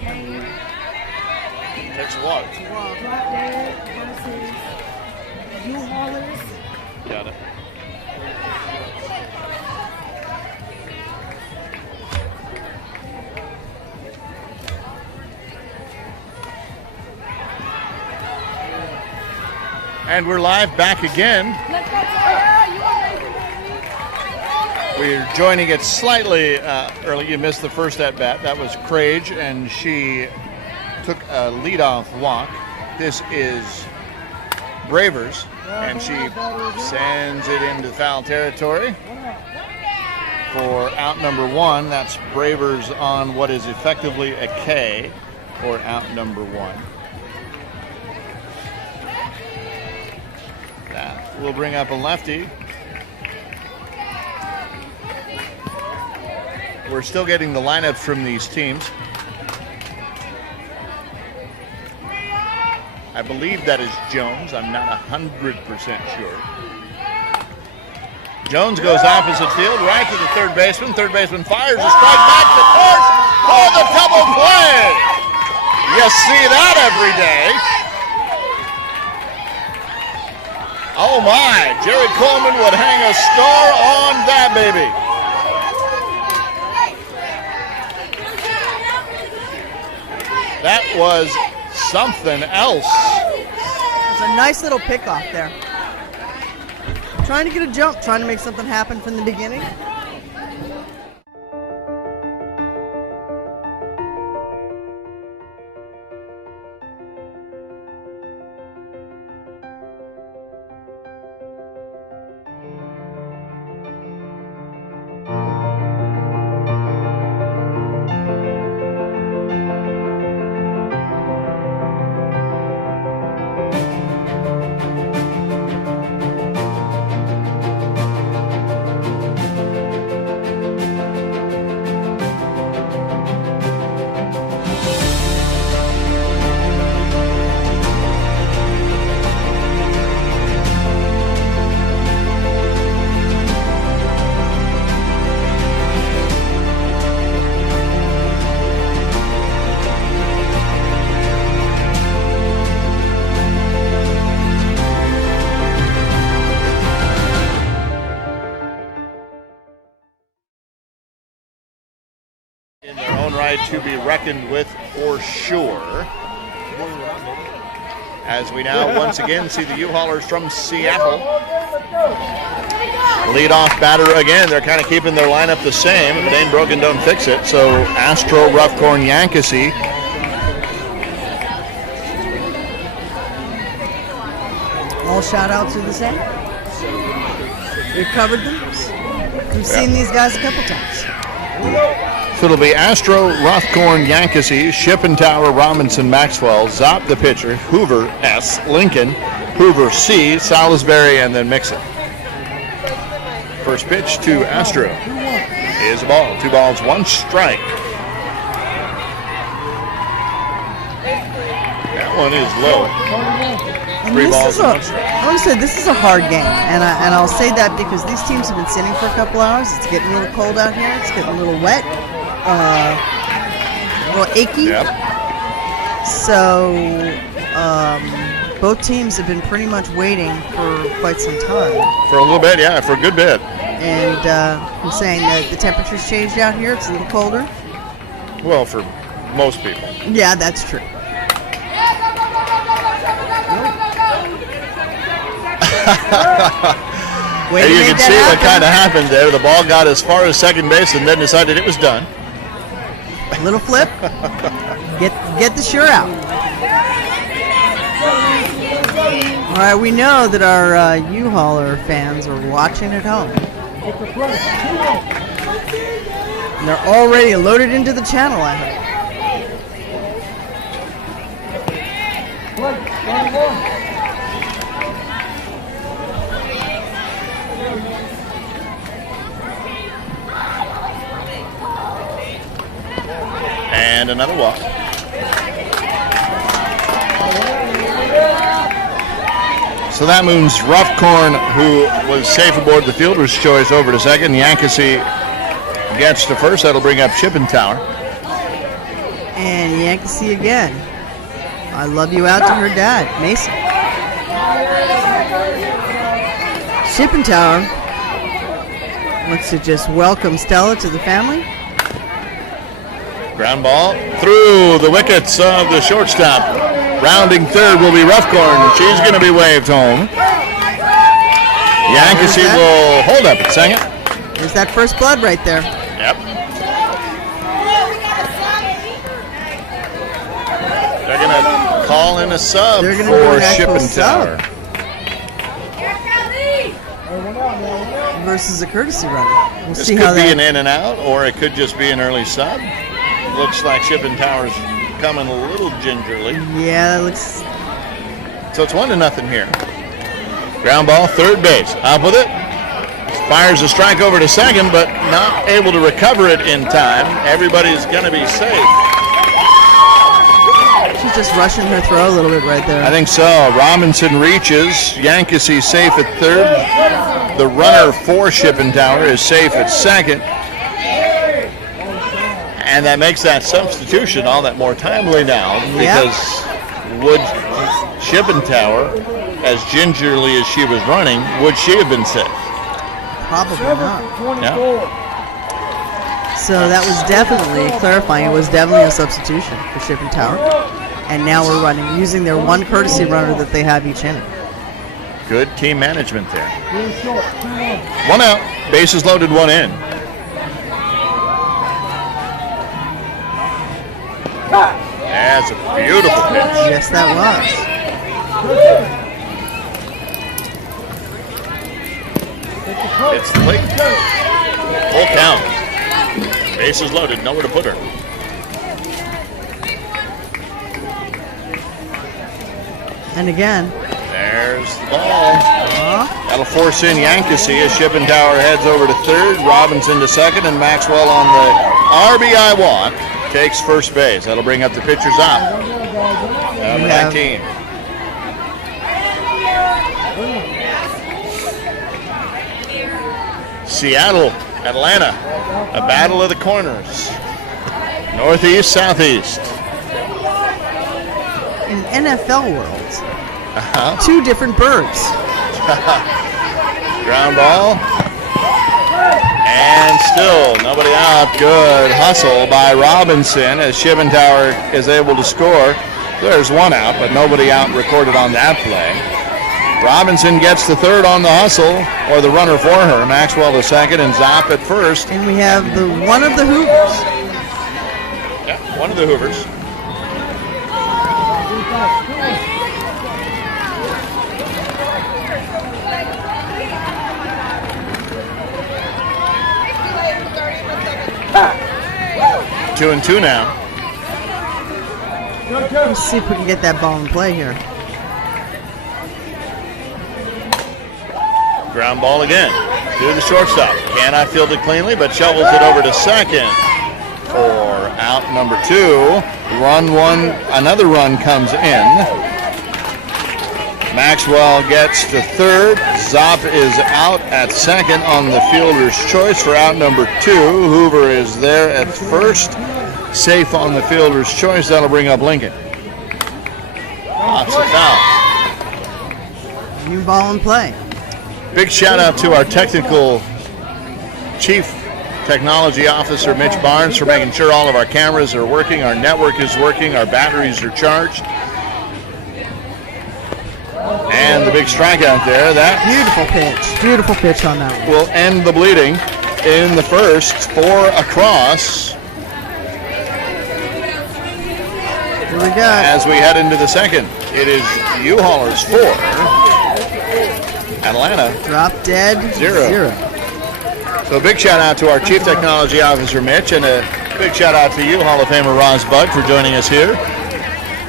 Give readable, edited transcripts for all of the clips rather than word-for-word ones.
game. Takes a walk. Drop dead versus U-Haulers. Got it. And we're live back again. We're joining it slightly early. You missed the first at bat. That was Crage, and she took a leadoff walk. This is Bravers, and she sends it into foul territory for out number one. That's Bravers on what is effectively a K for out number one. That will bring up a lefty. We're still getting the lineups from these teams. I believe that is Jones. I'm not 100% sure. Jones goes opposite field, right to the third baseman. Third baseman fires a strike back to first for the double play. You see that every day. Oh my, Jerry Coleman would hang a star on that baby. That was something else. It was a nice little pickoff there. Trying to get a jump, trying to make something happen from the beginning. To be reckoned with for sure. As we now once again see the U-Haulers from Seattle. Leadoff batter again. They're kind of keeping their lineup the same. If it ain't broken, don't fix it. So Astro, Roughcorn, Yankee. All shout outs are the same. We've covered them. We've seen these guys a couple times. So it'll be Astro, Roughcorn, Yankee, Shippentauer, Robinson, Maxwell, Zopp the pitcher, Hoover S, Lincoln, Hoover C, Salisbury, and then Mixon. First pitch to Astro is a ball. 2 balls, 1 strike. That one is low. 3 balls, 1 strike. I want to say this is a hard game, and I'll say that because these teams have been sitting for a couple hours. It's getting a little cold out here. It's getting a little wet. A little achy. Yep. So both teams have been pretty much waiting for quite some time. For a little bit, yeah, for a good bit. And I'm saying that the temperature's changed out here. It's a little colder. Well, for most people. Yeah, that's true. And you can see what kind of happened there. The ball got as far as second base and then decided it was done. Little flip. Get the sure out. All right, we know that our U-Hauler fans are watching at home. And they're already loaded into the channel, I hope. And another walk. So that moves Roughcorn, who was safe aboard the fielder's choice, over to second. Yankee gets to first. That'll bring up Shippentauer. And Yankee again. I love you out to her dad, Mason. Shipping Tower wants to just welcome Stella to the family. Ground ball through the wickets of the shortstop. Rounding third will be Roughcorn. She's going to be waved home. Yankees will hold up at second. There's that first blood right there. Yep. They're going to call in a sub for Shipping Tower. Versus a courtesy runner. We'll This see could how be that. an in and out, or it could just be an early sub. Looks like Shipping Tower's coming a little gingerly. Yeah, that looks. So it's 1-0 here. Ground ball, third base. Up with it. Fires a strike over to second, but not able to recover it in time. Everybody's going to be safe. She's just rushing her throw a little bit right there. I think so. Robinson reaches. Yankee safe at third. The runner for Shipping Tower is safe at second. And that makes that substitution all that more timely now, because would Shipping Tower, as gingerly as she was running, would she have been safe? Probably not. Yeah. So that was definitely clarifying. It was definitely a substitution for Shipping Tower. And now we're running, using their one courtesy runner that they have each inning. Good team management there. 1 out, bases loaded, 1 in. That's a beautiful pitch. Yes, that was. It's the plate. Full count. Bases loaded, nowhere to put her. And again. There's the ball. That'll force in Yankees as Shipping Tower heads over to third, Robinson to second, and Maxwell on the RBI walk takes first base. That'll bring up the pitcher's op. Number 19. Seattle, Atlanta, a battle of the corners. Northeast, southeast. In NFL world, two different birds. Ground ball. And still nobody out. Good hustle by Robinson as Shipping Tower is able to score. There's 1 out, but nobody out recorded on that play. Robinson gets the third on the hustle, or the runner for her. Maxwell to second and Zopp at first. And we have one of the Hoovers. Yeah, one of the Hoovers. Two and two now. Let's see if we can get that ball in play here. Ground ball again to the shortstop. Cannot field it cleanly, but shovels it over to second for out number 2. Run one, another run comes in. Maxwell gets to third. Zopp is out at second on the fielder's choice for out number 2. Hoover is there at first, safe on the fielder's choice. That'll bring up Lincoln. Lots of fouls. New ball in play. Big shout out to our technical chief technology officer, Mitch Barnes, for making sure all of our cameras are working, our network is working, our batteries are charged. And the big strikeout there, that Beautiful pitch on that one. will end the bleeding in the first. 4 across Here we go. as we head into the second. It is U-Haulers 4, Atlanta. Drop dead. 0. So a big shout out to our Chief Technology Officer, Mitch, and a big shout out to you, Hall of Famer Roz Bud, for joining us here.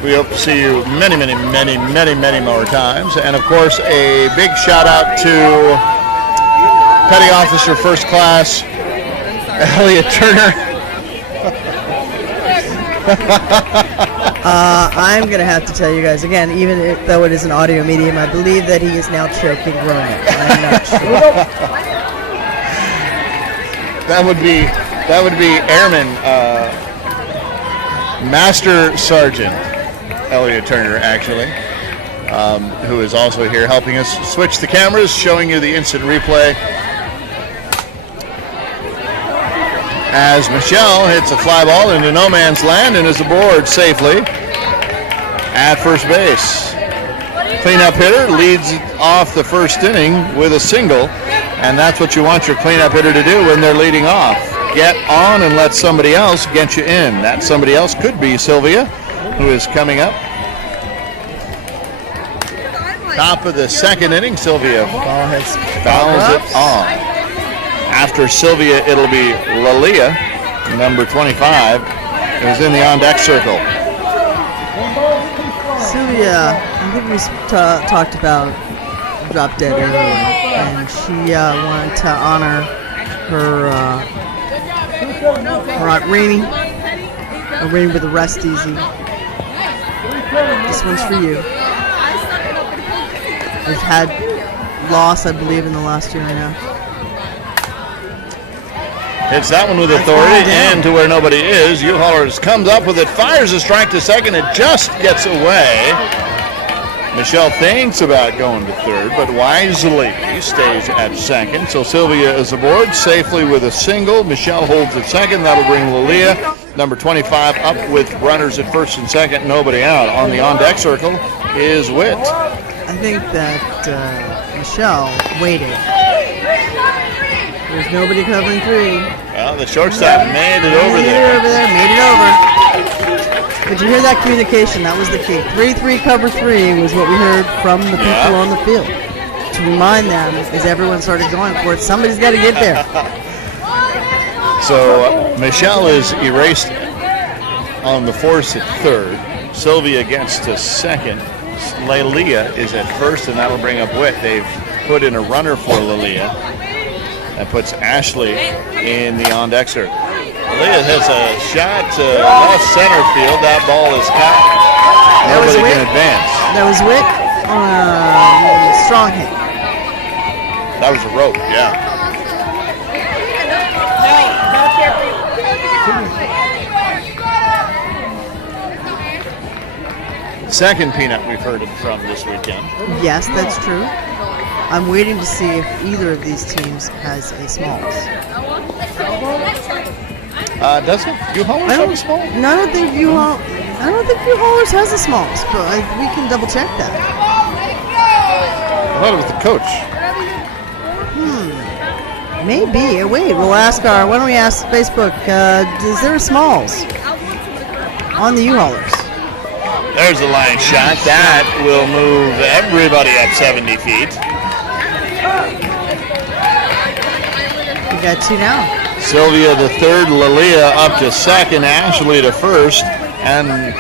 We hope to see you many, many, many, many, many more times. And of course, a big shout out to Petty Officer First Class, Elliot Turner. I'm going to have to tell you guys, again, even though it is an audio medium, I believe that he is now choking Ronan. I'm not sure. That would be Airman Master Sergeant Elliot Turner, actually, who is also here helping us switch the cameras, showing you the instant replay. As Michelle hits a fly ball into no man's land and is aboard safely at first base. Cleanup hitter leads off the first inning with a single, and that's what you want your cleanup hitter to do when they're leading off. Get on and let somebody else get you in. That somebody else could be Sylvia, who is coming up. Top of the second inning, Sylvia fouls it on. After Sylvia, it'll be Lalia, number 25, who's in the on-deck circle. Sylvia, I think we talked about Drop Dead earlier, and she wanted to honor her Aunt Rainey, Rainey with the Rest Easy. This one's for you. We've had loss, I believe, in the last year and a half. Hits that one with authority and to where nobody is. U-Haulers comes up with it, fires a strike to second. It just gets away. Michelle thinks about going to third, but wisely stays at second. So Sylvia is aboard safely with a single. Michelle holds at second. That'll bring Lalia, number 25, up with runners at first and second. Nobody out. On the on-deck circle is Witt. I think that Michelle waited. There's nobody covering three. Well, the shortstop made it over there. Made it over. Did you hear that communication? That was the key. 3-3 cover three was what we heard from the people on the field. To remind them, as everyone started going for it, somebody's got to get there. So Michelle is erased on the force at third. Sylvia gets to second. Lalia is at first, and that'll bring up Witt. They've put in a runner for Lalia. That puts Ashley in the on-deck circle. Lalia hits a shot to left center field. That ball is caught. Nobody can advance. That was Witt on a strong hit. That was a rope, yeah. Second peanut we've heard from this weekend. Yes, that's true. I'm waiting to see if either of these teams has a smalls. Does it? U-Haulers have a small? No, I don't think U-Haulers has a smalls, but we can double check that. I thought it was the coach. Maybe. Wait, why don't we ask Facebook, is there a smalls on the U-Haulers? There's a line shot. That will move everybody up 70 feet. We got two now. Sylvia to third, Lalia up to second, Ashley to first, and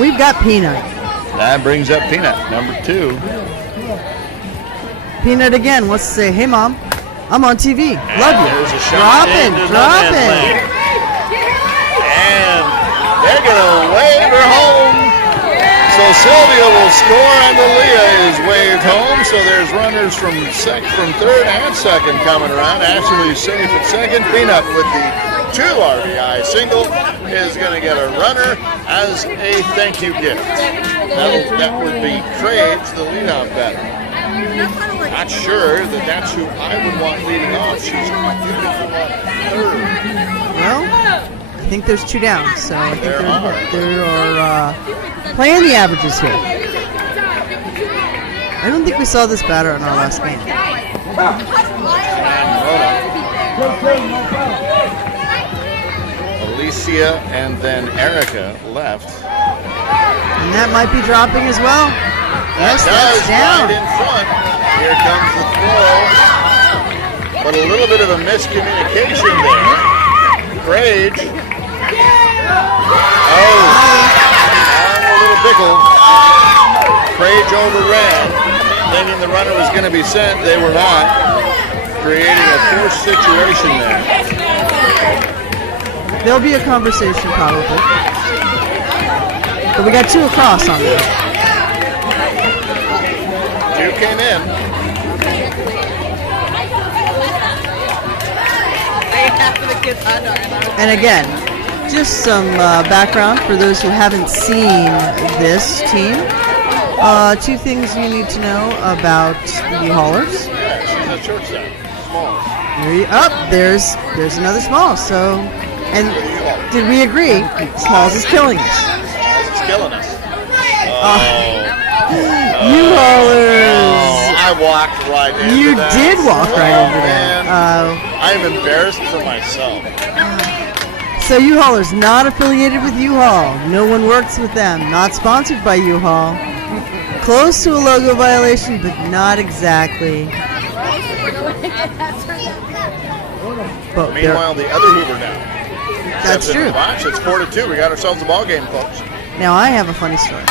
we've got Peanut. That brings up Peanut, number 2. Peanut again wants to say, "Hey Mom, I'm on TV. Love you." There's a shot. Drop it. And they're gonna wave her home. So Sylvia will score and Lalia is waved home. So there's runners from third and second coming around. Ashley's safe at second. Peanut with the 2 RBI single is going to get a runner as a thank you gift. That would be Craig, the leadoff batter. Not sure that's who I would want leading off. She's beautiful third. Well, I think there's 2 down, so I think there are playing the averages here. I don't think we saw this batter in our last game. Alicia and then Erica left. And that might be dropping as well. Yes, that's down. Right in front. Here comes the throw. But a little bit of a miscommunication there. Craig. A little pickle. Craig overran, thinking the runner was going to be sent. They were not, creating a forced situation there. There'll be a conversation probably. But we got 2 across on that. 2 came in. And again, Just some background for those who haven't seen this team. Two things you need to know about the U-Haulers. Yeah, she's a church down. Small. There's another Smalls. So, and did we agree? Smalls is killing us. Smalls is killing us. U-Haulers. I walked right into You that. did walk right into that. I'm embarrassed for myself. So U-Haulers not affiliated with U-Haul. No one works with them. Not sponsored by U-Haul. Close to a logo violation, but not exactly. But Meanwhile, the other Hoover now. that's Steps into true. the box. It's 4-2. We got ourselves a ball game, folks. Now I have a funny story.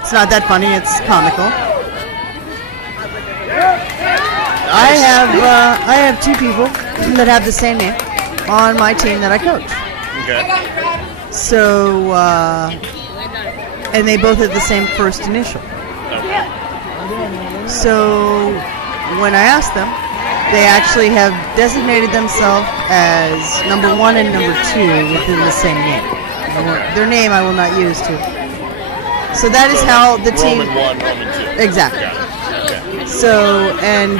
It's not that funny. It's comical. I have two people that have the same name on my team that I coach. Okay. So, and they both have the same first initial. Okay. So, when I asked them, they actually have designated themselves as number 1 and number 2 within the same name. Their name I will not use to. So that is how the team. Roman 1, Roman 2. Exactly. Got it. Okay. So, and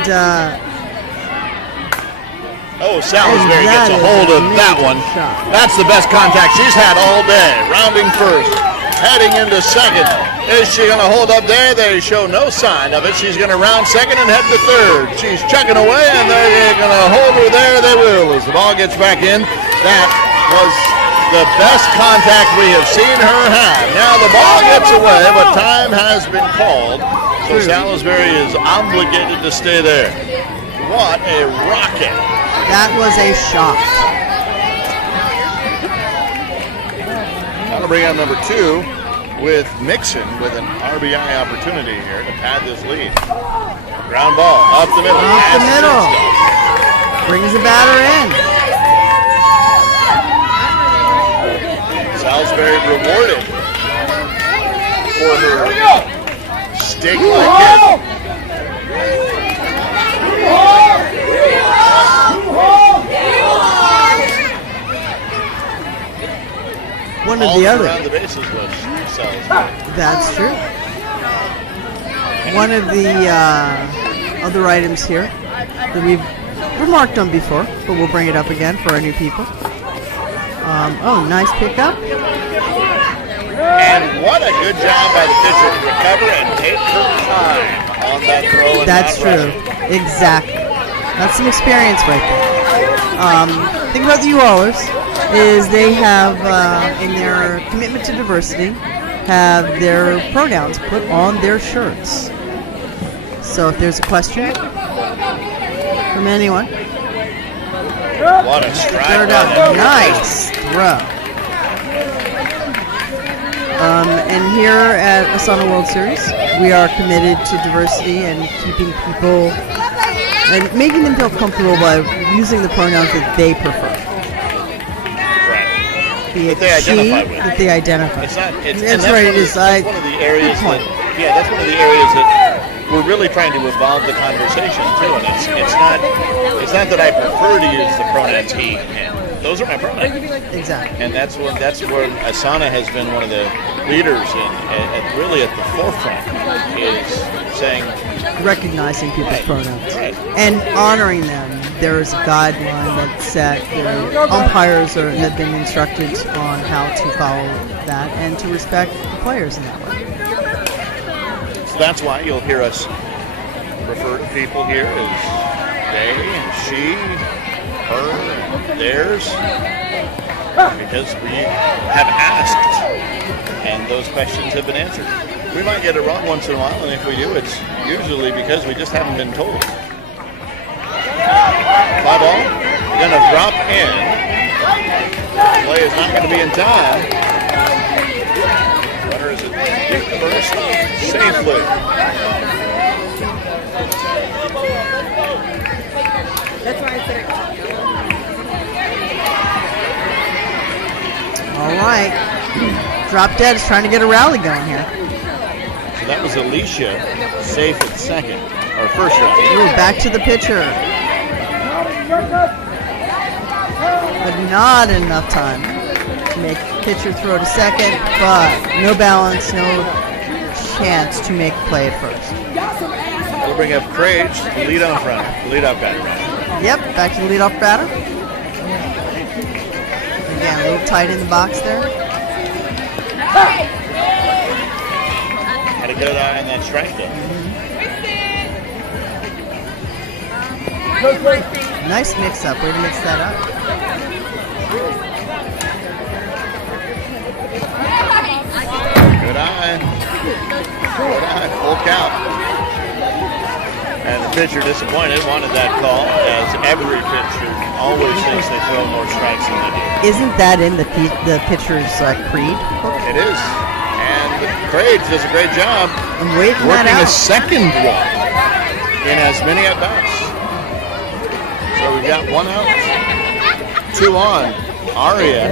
Oh, Salisbury that gets a is hold of a that major one. shot. That's the best contact she's had all day. Rounding first, heading into second. Is she going to hold up there? They show no sign of it. She's going to round second and head to third. She's chucking away, and they're going to hold her there. They will as the ball gets back in. That was the best contact we have seen her have. Now the ball gets away, but time has been called. So Salisbury is obligated to stay there. What a rocket. that was a shot. Now to bring on number 2 with Mixon with an RBI opportunity here to pad this lead. Ground ball up the middle. Up the middle. Brings the batter in. Salisbury rewarded for her steak-like hit. One of All the other. around the bases was Salisbury. That's true. One of the other items here that we've remarked on before, but we'll bring it up again for our new people. Nice pickup. And what a good job by the pitcher to recover and take her time on that throw. And That's not true. rush. Exactly. That's some experience right there. Thing about the U-Haulers is they have, in their commitment to diversity, have their pronouns put on their shirts. So if there's a question from anyone, What a strike. third by out. that Nice throw. And here at ASANA World Series, we are committed to diversity and keeping people and making them feel comfortable by using the pronouns that they prefer. Right. Be it That they identify she, with. that they identify. It's not. It's, That's and that's right. One It of is. the, that's one of the areas Good point. that. Yeah, that's one of the areas that we're really trying to evolve the conversation too. And it's not that I prefer to use the pronouns he, him. Those are my pronouns. Exactly. And that's where ASANA has been one of the leaders and really at the forefront is saying Recognizing people's Right. pronouns Right. and honoring them. There is a guideline that's set. The umpires have been instructed on how to follow that and to respect the players in that way. so that's why you'll hear us refer to people here as they and she, her, and theirs, because we have asked and those questions have been answered. We might get it wrong once in a while, and if we do, it's usually because we just haven't been told. Fly ball, going to drop in. Play is not going to be in time. Runner is at first, safely. That's why I said All right. Drop Dead is trying to get a rally going here. So that was Alicia, safe at second, or first round. Ooh, back to the pitcher. But not enough time. make pitcher throw to second, but no balance, no chance to make a play at first. We'll bring up Crage, the leadoff runner, the leadoff guy. Yep, back to the leadoff batter. Again, a little tight in the box there. Had a good eye on that strike though. Nice mix-up. Way to mix that up. Good eye. Good eye. Full count. And the pitcher disappointed, wanted that call, as every pitcher always thinks they throw more strikes than they do. Isn't that in the pitcher's creed? It is. And Crage does a great job I'm waiting that working out. a second walk in as many at-bats. So we've got 1 out, 2 on. Aria,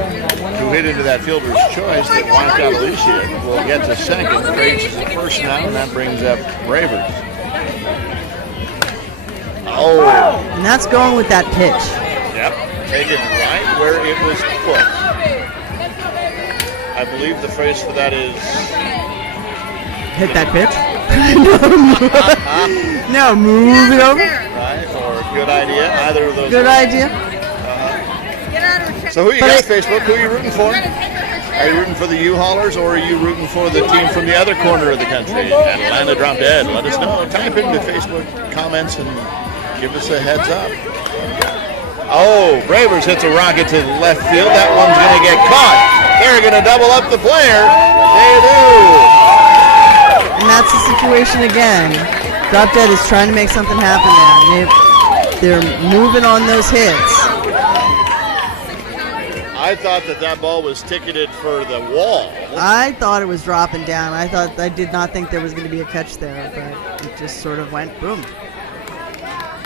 who hit into that fielder's choice that wiped out Alicia, will get to second. Crage is the first now, and that brings up Bravers. Oh. And that's going with that pitch. Yep. Taken right where it was put. I believe the phrase for that is... Hit that pitch? No, move it over. Right, or good idea. Either of those. Good idea. So who you got, Facebook? Who are you rooting for? Are you rooting for the U-Haulers, or are you rooting for the team from the other corner of the country? Atlanta Drop Dead. Let us know. Type into Facebook comments and give us a heads up. Oh, Bravers hits a rocket to the left field. That one's going to get caught. They're going to double up the player. They do. And that's the situation again. Drop Dead is trying to make something happen there. They're moving on those hits. I thought that ball was ticketed for the wall. I thought it was dropping down. I did not think there was going to be a catch there, but it just sort of went boom.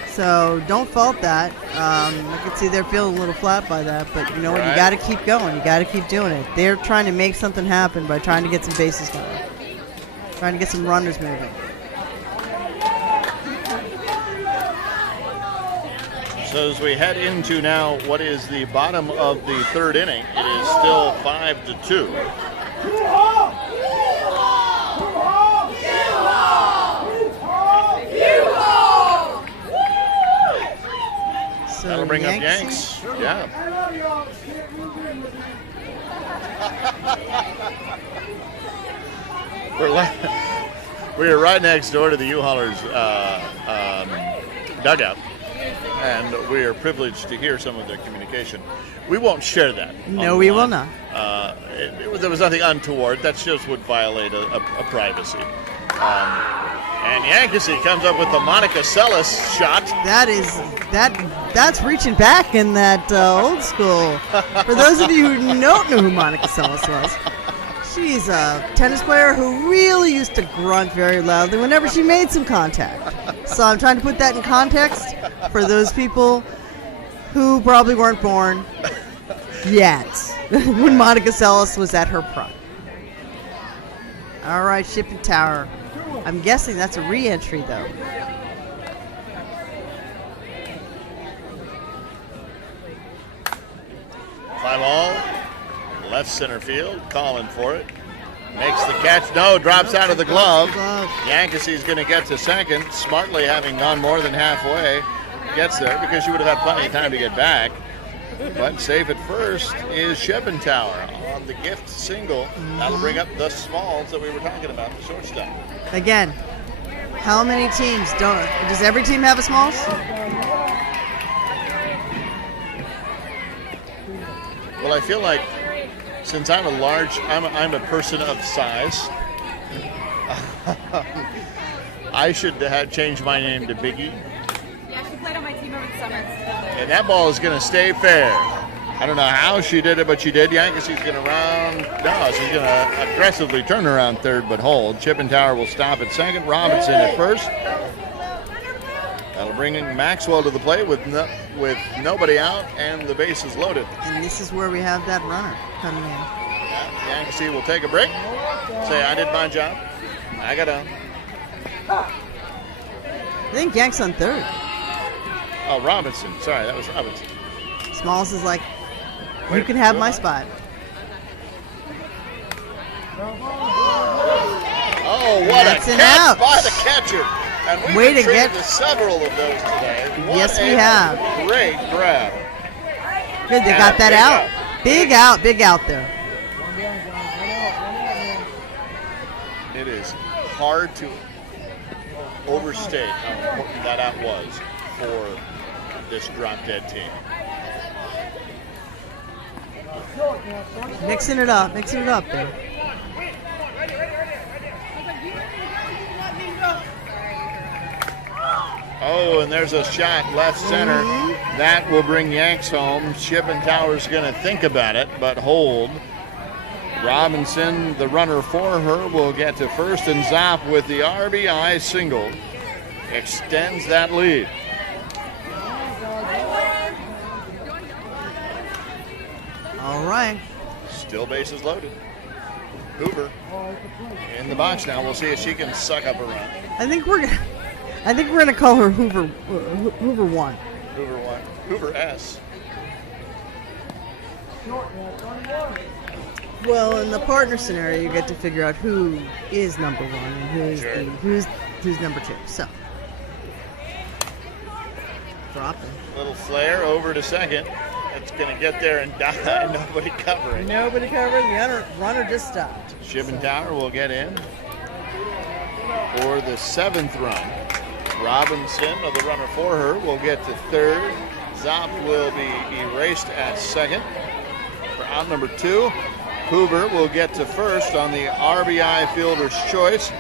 So don't fault that. I can see they're feeling a little flat by that, but you know what? You got to keep going. You got to keep doing it. They're trying to make something happen by trying to get some bases going, trying to get some runners moving. So as we head into now what is the bottom of the third inning, it is still 5-2. So that'll bring up Yanks. Yeah. We're right next door to the U-Haulers dugout. And we are privileged to hear some of their communication. We won't share that. No, we will not. There was nothing untoward. That just would violate a privacy. And Yankee comes up with the Monica Seles shot. That's reaching back in that old school. For those of you who don't know who Monica Seles was, she's a tennis player who really used to grunt very loudly whenever she made some contact. So I'm trying to put that in context for those people who probably weren't born yet when Monica Seles was at her prime. All right, Shipping Tower. I'm guessing that's a re-entry, though. Fly ball, left center field, calling for it. Makes the catch. No, drops out of the glove. Yankees going to get to second. Smartly, having gone more than halfway, gets there because she would have had plenty of time to get back. But safe at first is Sheppentower on the gift single. That'll bring up the Smalls that we were talking about, the shortstop. Again, how many teams does every team have a Smalls? Well, I feel like since I'm a person of size, I should have changed my name to Biggie. Yeah, she played on my team over the summer. And that ball is going to stay fair. I don't know how she did it, but she did. Yankees going to round. No, she's going to aggressively turn around third, but hold. Shippentower will stop at second. Robinson at first. That'll bring in Maxwell to the plate with nobody out and the bases loaded. And this is where we have that runner coming in. Yeah, Yankees will take a break. Say, I did my job. I got out. I think Yanks on third. Oh, Robinson. Sorry, that was Robinson. Smalls is like, you can have my spot. Oh, what That's a an catch out. by the catcher. And we've Way been to treated get- to several of those today. What Yes, we a have. Great grab. Good, they And got a that big out. out. Big out there. It is hard to overstate how important that out was for this drop-dead team. Mixing it up there. Oh, and there's a shot left center. That will bring Yanks home. Tower's going to think about it, but hold. Robinson, the runner for her, will get to first, and Zopp with the RBI single extends that lead. All right. Still bases loaded. Hoover in the box now. We'll see if she can suck up a run. I think we're gonna call her Hoover. Hoover 1. Hoover 1. Hoover S. Well, in the partner scenario, you get to figure out who is number 1 and who's number 2. So, dropping. Little flare over to second. It's going to get there and die. Nobody covering. Nobody covered. The runner just stopped. Tower will get in for the 7th run. Robinson, the runner for her, will get to third. Zopp will be erased at second. For out number 2, Hoover will get to first on the RBI fielder's choice.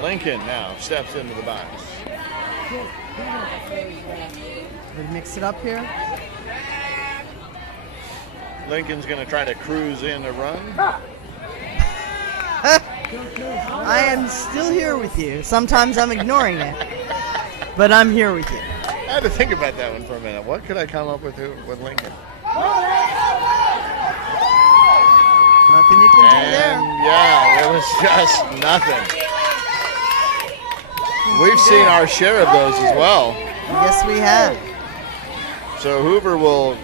Lincoln now steps into the box. We'll mix it up here. Lincoln's going to try to cruise in a run. I am still here with you. Sometimes I'm ignoring it, but I'm here with you. I had to think about that one for a minute. What could I come up with Lincoln? Nothing you can do there. And yeah, it was just nothing. We've seen our share of those as well. Yes, we have. So Hoover will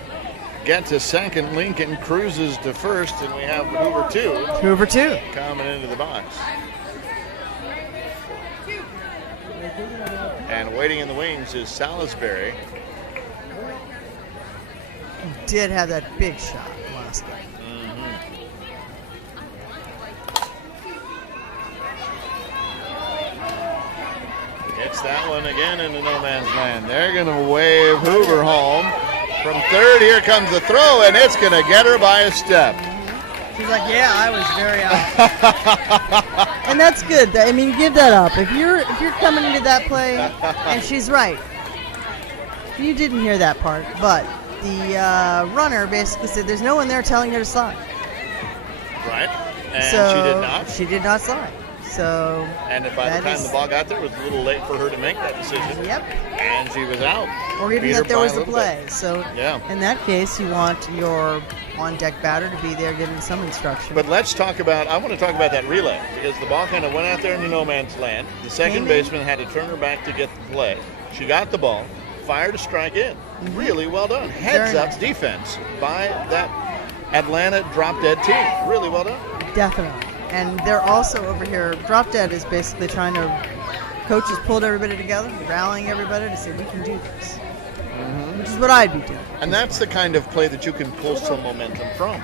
get to second. Lincoln cruises to first, and we have Hoover 2 Hoover 2. coming into the box. And waiting in the wings is Salisbury. Did have that big shot last night. Gets that one again into no man's land. They're going to wave Hoover home. From third, here comes the throw, and it's going to get her by a step. She's like, yeah, I was very out. And that's good. I mean, give that up. If you're coming into that play, and she's right. You didn't hear that part, but the runner basically said there's no one there telling her to slide. Right. And So she did not. She did not slide. So. And by the time the ball got there, it was a little late for her to make that decision. Yep. And she was out. Or even Beat her that there by was a a little play. bit. So Yeah. in that case, you want your on-deck batter to be there giving some instruction. But I want to talk about that relay, because the ball kind of went out there into no man's land. The second baseman had to turn her back to get the play. She got the ball, fired a strike in. Really well done. Heads up defense by that Atlanta drop-dead team. Really well done. Definitely. And they're also over here, Drop Dead is basically trying to, coaches pulled everybody together, rallying everybody to say, we can do this. Which is what I'd be doing. And that's the kind of play that you can pull some momentum from.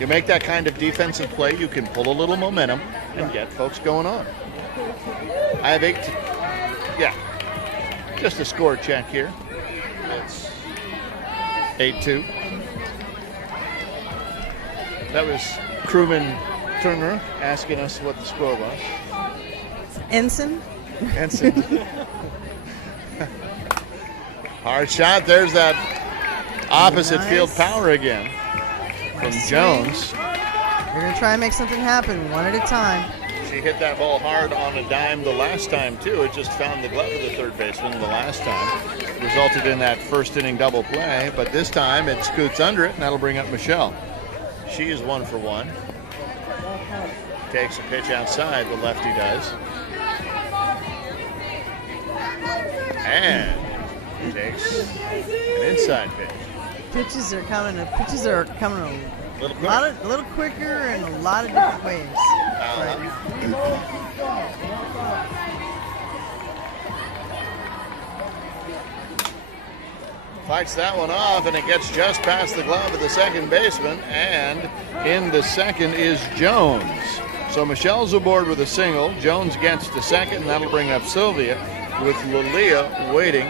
You make that kind of defensive play, you can pull a little momentum and get folks going on. I have just a score check here. It's 8-2. That was crewman Turner asking us what the score was. Ensign? Hard shot. There's that opposite Nice. field power again from Jones. They're going to try and make something happen one at a time. She hit that ball hard on a dime the last time, too. It just found the glove of the third baseman the last time. Resulted in that first inning double play, but this time it scoots under it, and that'll bring up Michelle. She is 1 for 1. Takes a pitch outside, the lefty does. And takes an inside pitch. Pitches are coming A little A quick. little quicker in a lot of different ways. Right now. Fights that one off, and it gets just past the glove of the second baseman, and into second is Jones. So Michelle's aboard with a single. Jones gets to second, and that'll bring up Sylvia with Lilia waiting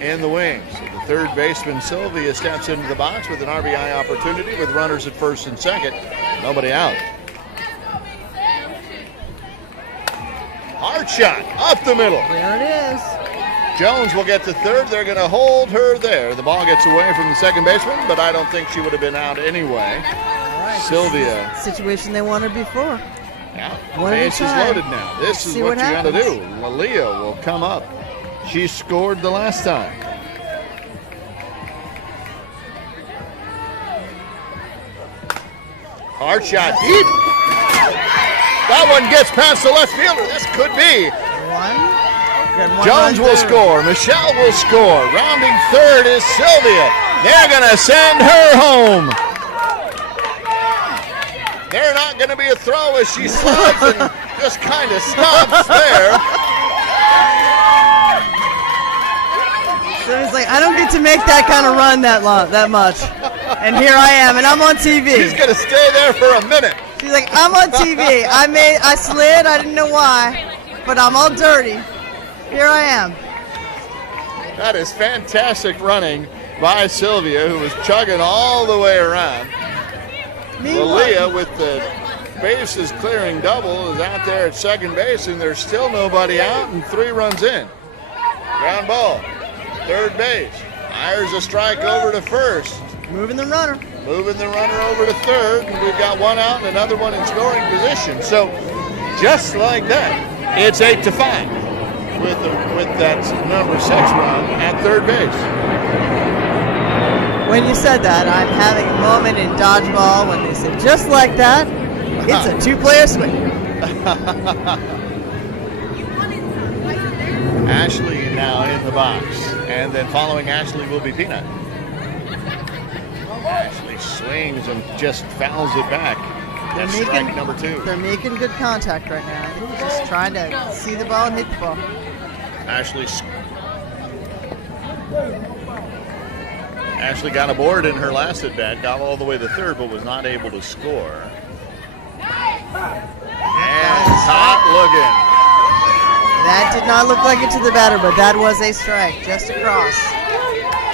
in the wings. So the third baseman, Sylvia, steps into the box with an RBI opportunity with runners at first and second. Nobody out. Hard shot up the middle. There it is. Jones will get to third. They're going to hold her there. The ball gets away from the second baseman, but I don't think she would have been out anyway. All right, Sylvia. Situation they wanted before. Yeah, One at a base is time. loaded now. This is See what what you got to happens. do. Lilia will come up. She scored the last time. Hard shot deep. That one gets past the left fielder. This could be. One Jones run will through. score. Michelle will score. Rounding third is Sylvia. They're going to send her home. They're not going to be a throw as she slides and just kind of stops there. So he's like, I don't get to make that kind of run that much. And here I am, and I'm on TV. She's going to stay there for a minute. She's like, I'm on TV. I slid. I didn't know why, but I'm all dirty. Here I am. That is fantastic running by Sylvia, who was chugging all the way around. Lilia, with the bases clearing double, is out there at second base, and there's still nobody out, and 3 runs in. Ground ball. Third base. Fires a strike over to first. Moving the runner. Moving the runner over to third, and we've got one out and another one in scoring position. So, just like that, it's 8-5 with that number 6 run at third base. When you said that, I'm having a moment in dodgeball when they said just like that, it's a 2-player swing. Ashley now in the box, and then following Ashley will be Peanut. Ashley swings and just fouls it back. That's strike number 2. They're making good contact right now. They're just trying to see the ball and hit the ball. Ashley got aboard in her last at bat, got all the way to third, but was not able to score. And hot looking. That did not look like it to the batter, but that was a strike just across.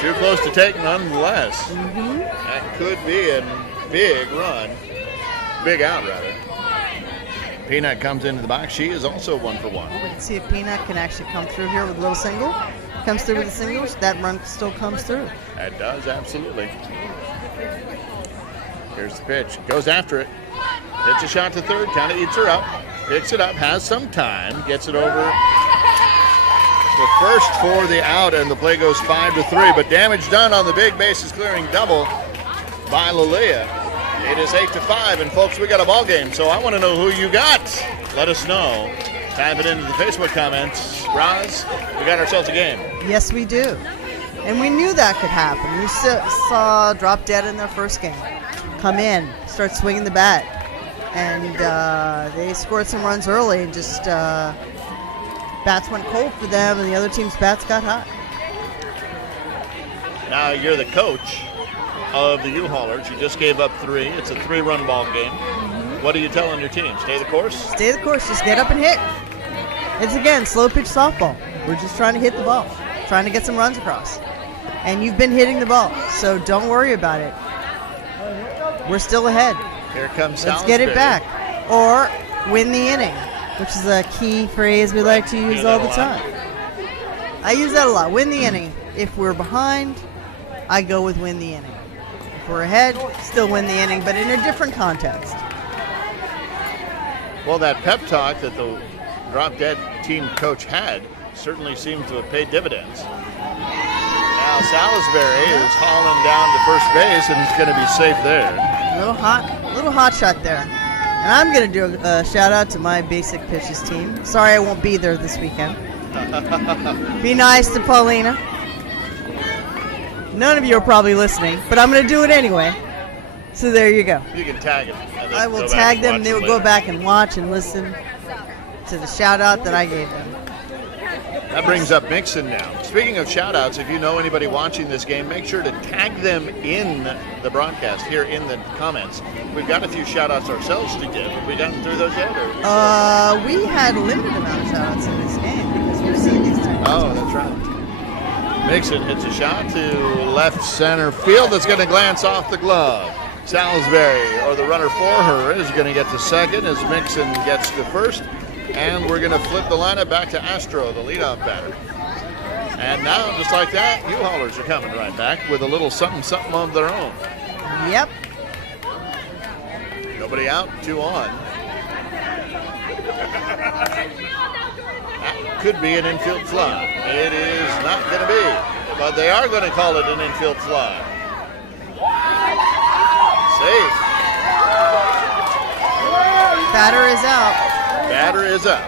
Too close to take nonetheless. That could be a big run. Big out, rather. Peanut comes into the box. She is also 1 for 1. We can see if Peanut can actually come through here with a little single. Comes through with a single. That run still comes through. That does, absolutely. Here's the pitch. Goes after it. Hits a shot to third. Kind of eats her up. Picks it up. Has some time. Gets it over to first for the out, and the play goes 5-3. But damage done on the big bases clearing double by Lilia. It is 8-5, and folks, we got a ball game. So I want to know who you got. Let us know. Type it into the Facebook comments. Roz, we got ourselves a game. Yes, we do. And we knew that could happen. We saw Drop Dead in their first game. Come in, start swinging the bat. And they scored some runs early and just bats went cold for them, and the other team's bats got hot. Now you're the coach of the U-Haulers. You just gave up 3. It's a 3-run ball game. What are you telling your team? Stay the course? Stay the course. Just get up and hit. It's, again, slow pitch softball. We're just trying to hit the ball, trying to get some runs across. And you've been hitting the ball, so don't worry about it. We're still ahead. Here comes Let's get it back. Or win the inning, which is a key phrase we like to use all the time. I use that a lot. Win the inning. If we're behind, I go with win the inning. If we're ahead, still win the inning, but in a different context. Well, that pep talk that the Drop Dead team coach had certainly seems to have paid dividends. Now Salisbury is hauling down to first base, and it's going to be safe there. Little hot shot there. And I'm going to do a shout out to my basic pitches team. Sorry I won't be there this weekend. Be nice to Paulina. None of you are probably listening, but I'm going to do it anyway. So there you go. You can tag them. I will tag them. They will go back and watch and listen to the shout out that I gave them. That brings up Mixon now. Speaking of shout outs, if you know anybody watching this game, make sure to tag them in the broadcast here in the comments. We've got a few shout outs ourselves to give. Have we gotten through those yet? We had a limited amount of shout outs in this game because we've seen these two. Oh, that's right. Mixon hits a shot to left center field that's going to glance off the glove. Salisbury, or the runner for her, is going to get to second as Mixon gets to first. And we're going to flip the lineup back to Astro, the leadoff batter. And now, just like that, U-Haulers are coming right back with a little something of their own. Yep. Nobody out, 2 on. That could be an infield fly. It is not going to be, but they are going to call it an infield fly. Safe. Batter is out. Batter is up.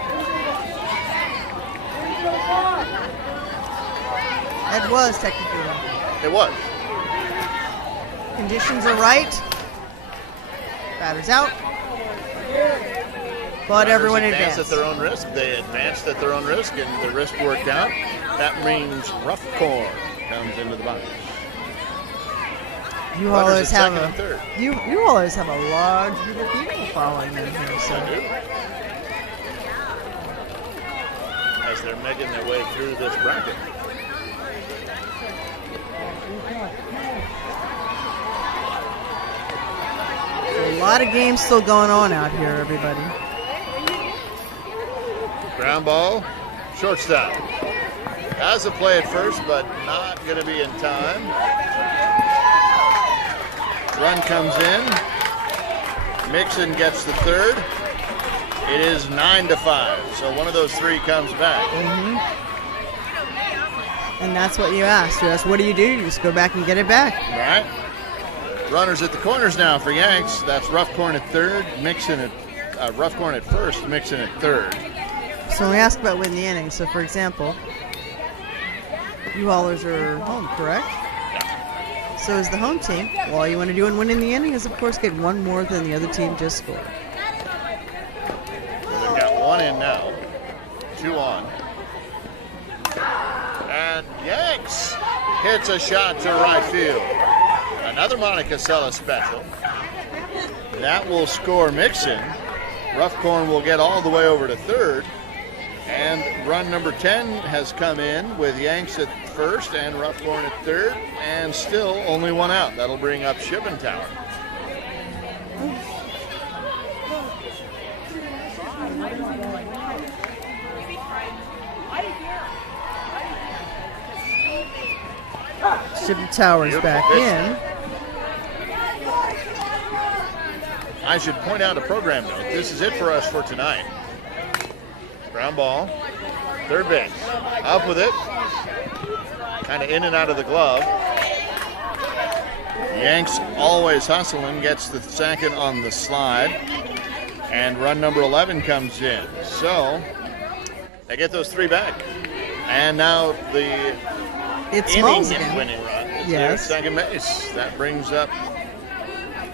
It was technically right. It was. Conditions are right. Batter's out. But everyone advanced. At their own risk. They advanced at their own risk, and the risk worked out. That means Rough Corn comes into the box. U-Haulers have a large group of people following them here. So. As they're making their way through this bracket. A lot of games still going on out here, everybody. Ground ball, shortstop. Has a play at first, but not going to be in time. Run comes in. Mixon gets the third. It is 9-5, so one of those 3 comes back. Mm-hmm. And that's what you asked. You asked, what do? You just go back and get it back. Right. Runners at the corners now for Yanks. That's Rough Corn at third, Mixon at Rough Corn at first, Mixon at third. So we asked about win the inning. So for example, U-Haulers are home, correct? Yeah. So is the home team. Well, all you want to do in winning the inning is, of course, get one more than the other team just scored. They've got 1 in now, 2 on. And Yanks hits a shot to right field. Another Monica Sella special. That will score Mixon. Rough Corn will get all the way over to third. And run number 10 has come in with Yanks at first and Rough Corn at third. And still only 1 out. That'll bring up Shippentauer. Shippentauer's back in. I should point out a program note. This is it for us for tonight. Ground ball, third base, up with it, kind of in and out of the glove. Yanks always hustling, gets the second on the slide, and run number 11 comes in. So they get those 3 back, and now the inning-winning run is their second base. That brings up.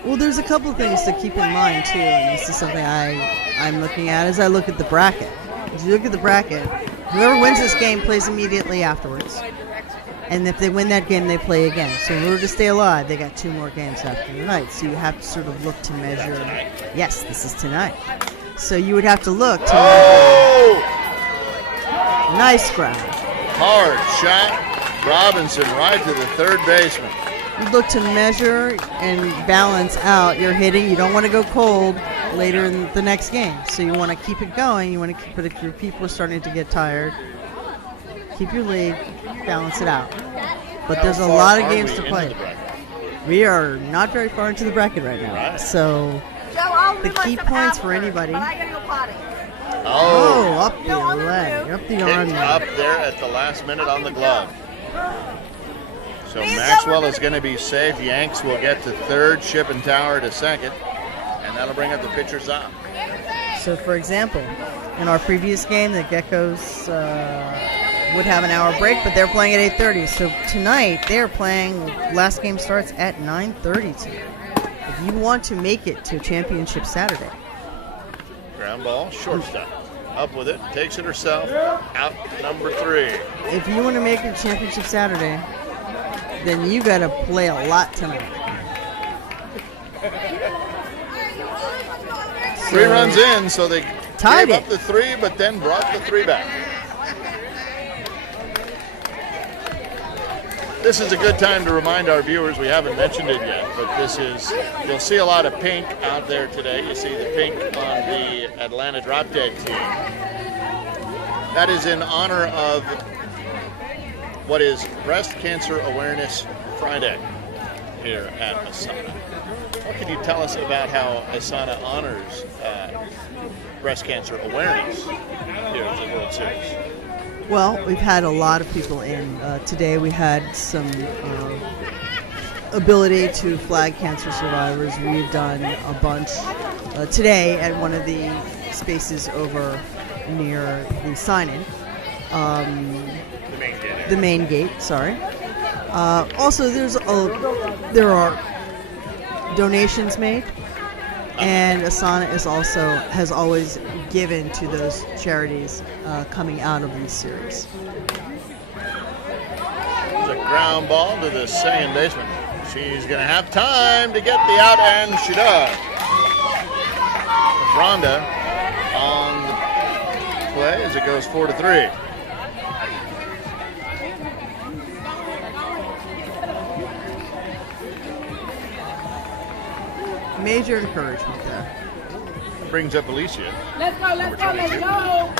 Well, there's a couple things to keep in mind too, and this is something I'm looking at as I look at the bracket. As you look at the bracket, whoever wins this game plays immediately afterwards. And if they win that game, they play again. So in order to stay alive, they got 2 more games after tonight. So you have to sort of look to measure. Yes, this is tonight. So you would have to look to measure. Nice grab. Hard shot. Robinson right to the third baseman. You look to measure and balance out your hitting. You don't want to go cold later in the next game. So you want to keep it going. You want to keep it if your people are starting to get tired. Keep your lead, balance it out. But there's a lot of games to play. We are not very far into the bracket right now. So the key points for anybody. Oh, up the leg, up the arm. Up there at the last minute on the glove. So Maxwell is going to be safe. Yanks will get to third, Shippentauer to second, and that'll bring up the pitcher's up. So, for example, in our previous game, the Geckos would have an hour break, but they're playing at 8:30. So tonight, they're playing. Last game starts at 9:30 tonight. The you want to make it to Championship Saturday. Ground ball, shortstop. Up with it, takes it herself. Out number 3. If you want to make it to Championship Saturday, then you got to play a lot tonight. 3 runs in, so they tied gave it up the 3, but then brought the 3 back. This is a good time to remind our viewers, we haven't mentioned it yet, but this is, you'll see a lot of pink out there today. You see the pink on the Atlanta Drop Dead team. That is in honor of what is Breast Cancer Awareness Friday here at ASANA. What can you tell us about how ASANA honors breast cancer awareness here at the World Series? Well, we've had a lot of people in. Today we had some ability to flag cancer survivors. We've done a bunch today at one of the spaces over near the sign-in. The main gate, sorry. Also, there are donations made, and ASANA has always given to those charities coming out of these series. It's a ground ball to the second baseman. She's going to have time to get the out, and she does. Rhonda on the play as it goes 4-3. Major encouragement there. Brings up Alicia. Let's go, let's go, let's go.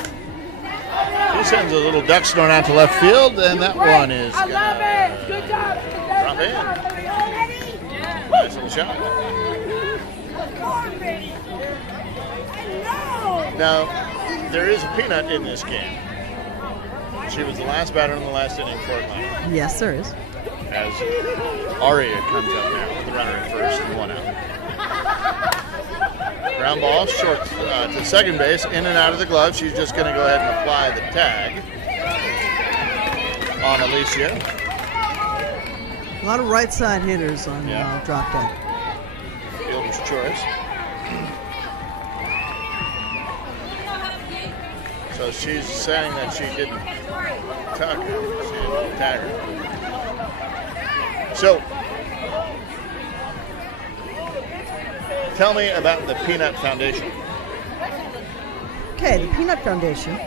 She sends a little duck storm out to left field, and that one is I love it. Good job. drop in. Nice little shot. Now, there is a peanut in this game. She was the last batter in the last inning for Atlanta. Yes, there is. As Aria comes up now with the runner at first and 1 out. Ground ball short to second base, in and out of the glove. She's just going to go ahead and apply the tag on Alicia. A lot of right side hitters on drop dead. Fielder's choice. So she's saying that she didn't tuck her, she didn't tag her. So, tell me about the Peanut Foundation. Okay, the Peanut Foundation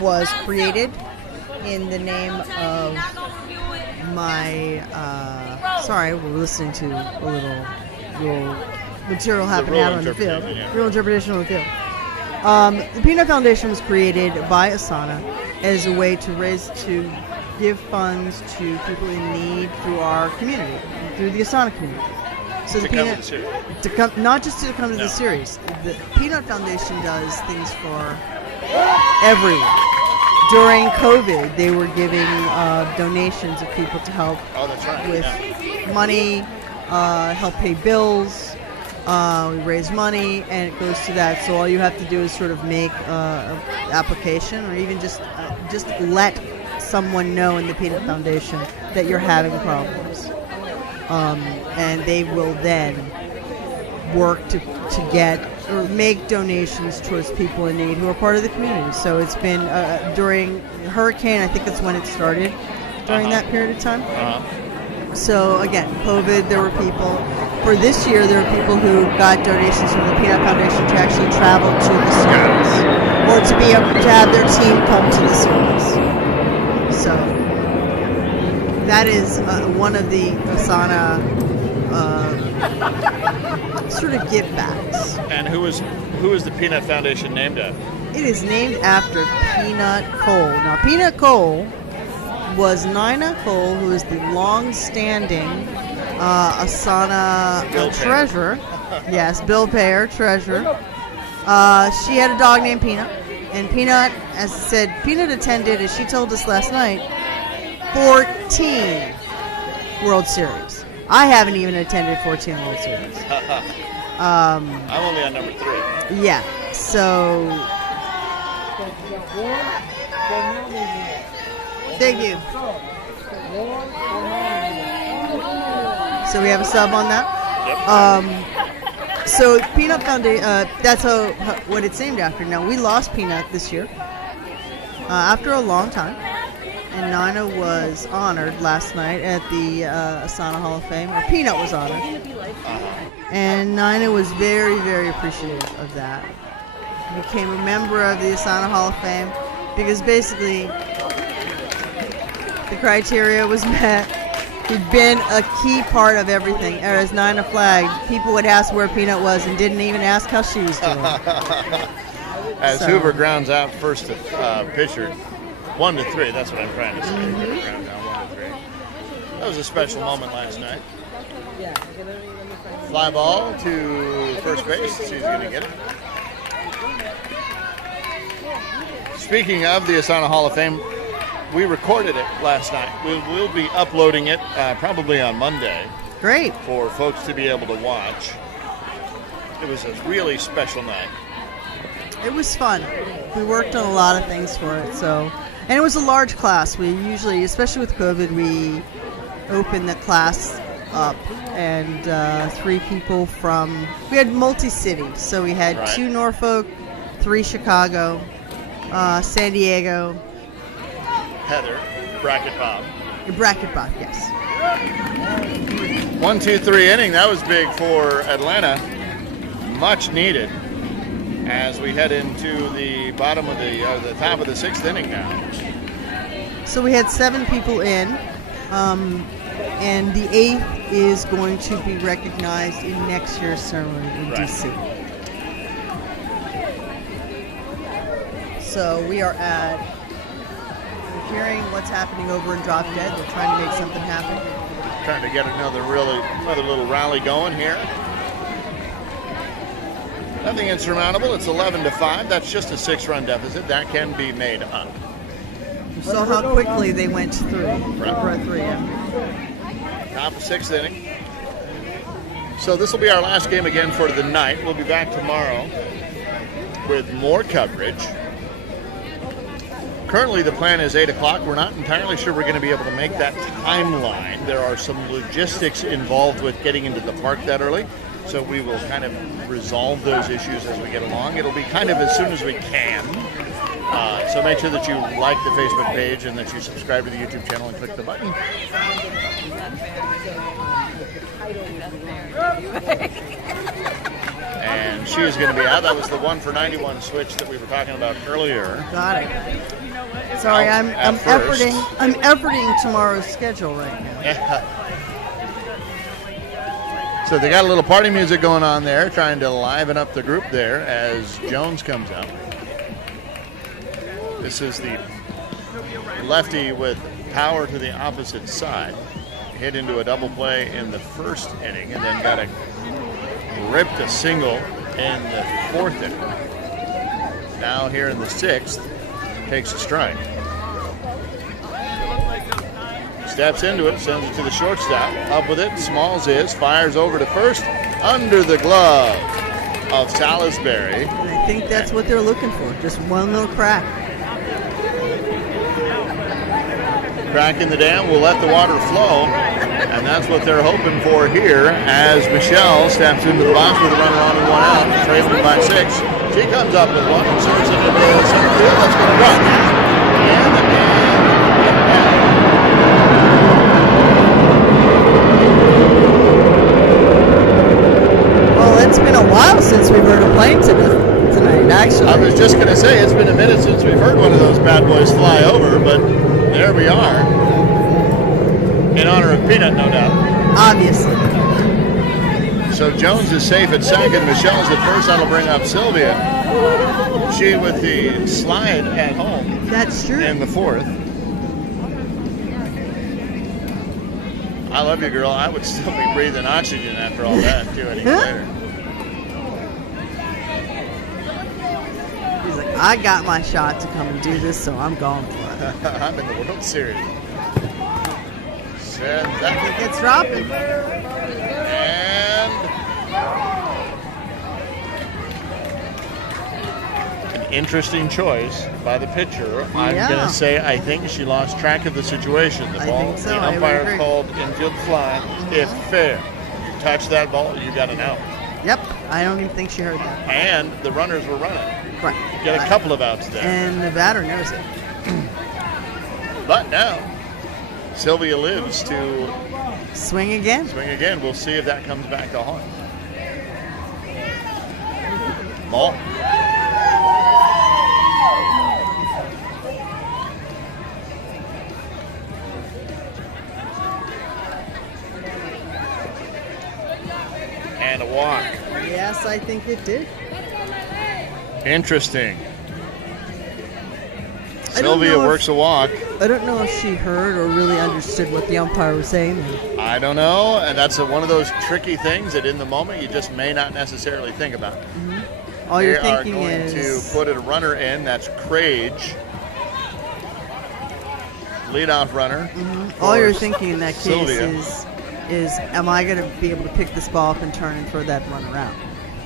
was created in the name of my, sorry, we're listening to a little material happening out on the field. Real interpretation on the field. The Peanut Foundation was created by ASANA as a way to give funds to people in need through our community, through the ASANA community. So the Peanut, not just to come to the series. The Peanut Foundation does things for everyone. During COVID, they were giving donations of people to help with money, help pay bills. We raise money, and it goes to that. So all you have to do is sort of make an application, or even just let someone know in the Peanut Foundation that you're having problems. And they will then work to get or make donations towards people in need who are part of the community. So it's been during Hurricane, I think that's when it started, during that period of time. So again, COVID, there were people. For this year, there were people who got donations from the Peanut Foundation to actually travel to the series, or to be able to have their team come to the series. So that is one of the ASANA sort of give backs. And who is the Peanut Foundation named after? It is named after Peanut Cole. Now, Peanut Cole was Nina Cole, who is the long-standing ASANA treasurer. Yes, bill payer, treasurer. She had a dog named Peanut. And Peanut, as I said, Peanut attended, as she told us last night, 14 World Series. I haven't even attended 14 World Series. I'm only on number 3. Yeah, so... Thank you. So we have a sub on that? So Peanut Foundation, that's what it's named after. Now, we lost Peanut this year after a long time. And Nina was honored last night at the ASANA Hall of Fame, or Peanut was honored. And Nina was very, very appreciative of that. Became a member of the ASANA Hall of Fame because basically the criteria was met. He'd been a key part of everything. As Nina flagged, people would ask where Peanut was and didn't even ask how she was doing. As Hoover grounds out first pitcher, 1-3. That's what I'm trying to say. Hoover ground down 1-3. That was a special moment last night. Fly ball to first base. She's going to get it. Speaking of the ASANA Hall of Fame, we recorded it last night. We'll be uploading it probably on Monday. Great. For folks to be able to watch. It was a really special night. It was fun. We worked on a lot of things for it. And it was a large class. We usually, especially with COVID, we open the class up and 3 people we had multi-city. So we had 2 Norfolk, 3 Chicago, San Diego. Heather, Bracket Bob. Bracket Bob, yes. 1-2-3 inning. That was big for Atlanta. Much needed as we head into the bottom of the top of the 6th inning now. So we had 7 people in, and the 8th is going to be recognized in next year's ceremony in D.C. So we're hearing what's happening over in Drop Dead. They're trying to make something happen. Trying to get another little rally going here. Nothing insurmountable. It's 11-5. That's just a 6-run deficit. That can be made up. You saw how quickly they went through. Right. 3, Top of 6th inning. So this will be our last game again for the night. We'll be back tomorrow with more coverage. Currently the plan is 8 o'clock. We're not entirely sure we're going to be able to make that timeline. There are some logistics involved with getting into the park that early. So we will kind of resolve those issues as we get along. It'll be kind of as soon as we can. So make sure that you like the Facebook page and that you subscribe to the YouTube channel and click the button. And she is going to be out. That was the 1 for 91 switch that we were talking about earlier. Got it. Sorry, I'm efforting tomorrow's schedule right now. Yeah. So they got a little party music going on there, trying to liven up the group there as Jones comes out. This is the lefty with power to the opposite side. Hit into a double play in the 1st inning and then ripped a single in the 4th inning. Now here in the 6th, takes a strike. Steps into it, sends it to the shortstop. Up with it, Smalls fires over to first, under the glove of Salisbury. And I think that's what they're looking for, just one little crack. Crack in the dam will let the water flow, and that's what they're hoping for here as Michelle steps into the box with a runner on and 1 out, trailing by 6. She comes up with one and serves it into the center field. That's going to run. Well, it's been a while since we've heard a plane tonight, actually. I was just going to say, it's been a minute since we've heard one of those bad boys fly over, but there we are. In honor of Peanut, no doubt. Obviously. So Jones is safe at second. Michelle's at first. That'll bring up Sylvia. She with the slide at home. That's true. In the 4th. I love you, girl. I would still be breathing oxygen after all that 2 innings later. He's like, I got my shot to come and do this, so I'm going for it. I'm in the World Series. Send that. It's dropping. And an interesting choice by the pitcher. I'm going to say I think she lost track of the situation. The ball, the umpire called infield fly, if fair. touch that ball, you got to know. Yep. I don't even think she heard that. And the runners were running. Right. Get a couple of outs there. And the batter knows it. But now, Sylvia lives to Swing again. swing again. We'll see if that comes back to haunt. Ball. And a walk. Yes, I think it did. Interesting. I don't Sylvia know if- works a walk. I don't know if she heard or really understood what the umpire was saying. I don't know, and that's one of those tricky things that in the moment you just may not necessarily think about. All They you're are thinking going is to put a runner in. That's Crage, leadoff runner. all you're for thinking in that case Sylvia. is am I going to be able to pick this ball up and turn and throw that runner out?